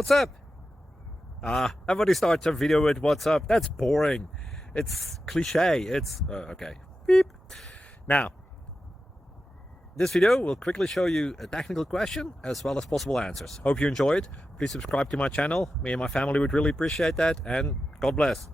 What's up? Everybody starts a video with what's up. That's boring. It's cliche. It's okay. Beep. Now, this video will quickly show you a technical question as well as possible answers. Hope you enjoyed. Please subscribe to my channel. Me and my family would really appreciate that, and God bless.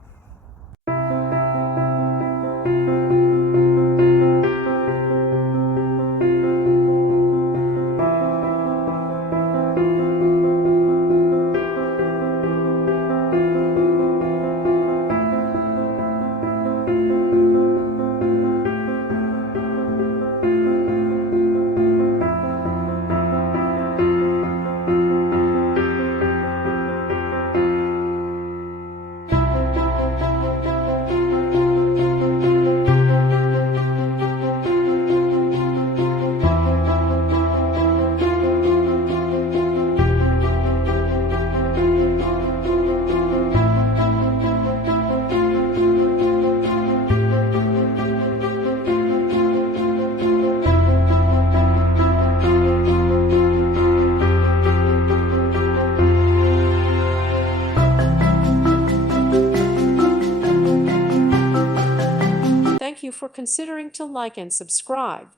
Thank you for considering to like and subscribe.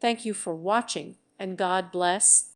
Thank you for watching, and God bless.